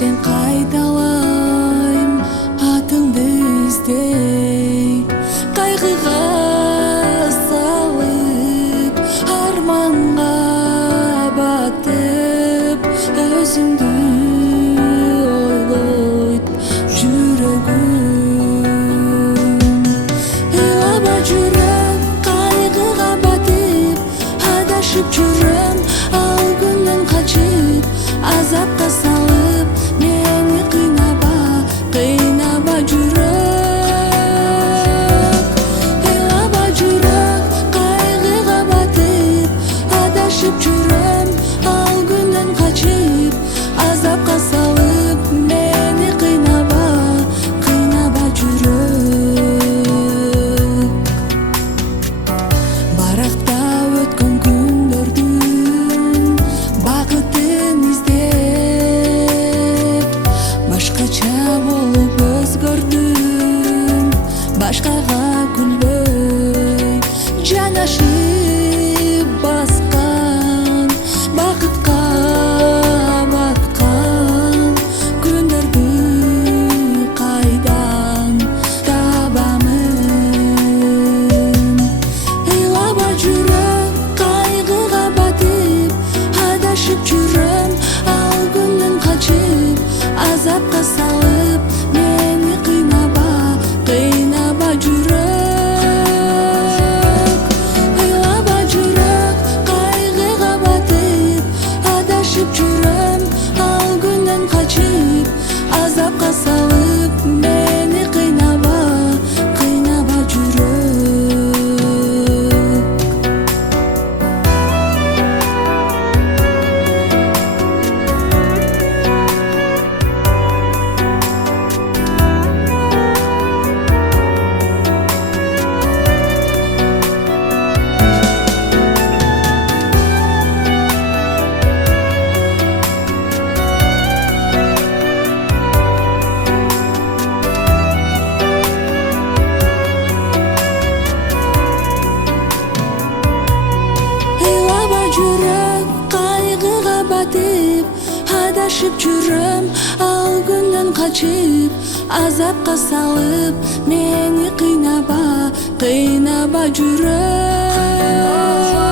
эчтен кайдалайм атыңды издей, кайгыга салып арманга батып өзүңдү ойлойт жүрөгүм. Ыйлаба жүрөм кайгыга батып, адашып жүрөм ал күндөн качып, азапка салып мени кыйнама жүрөк. Ыйлаба жүрөк кайгыга батып, адашып жүрөм ал күндөн качып, азапка салып мени кыйнама жүрөк. Баракта өткөн күндөрдүн бакытын издеп, башкача болуп өзгөрдүм, башкага күлбөй жанашып баскан, бакытка баткан күндөрдү кайдан табамын. Ыйлаба жүрөм кайгыга батып, адашып жүрөм ал күндөн качып, азапка салып мени кыйнама жүрөк. Ыйлаба жүрөк кайгыга батып, адашып жүрөм ал күндөн качып, азапка салып мени кыйнама жүрөк. Ыйлаба жүрөк кайгыга батып, адашып жүрөм ал күндөн качып, азапка салып мени кыйнама жүрөк.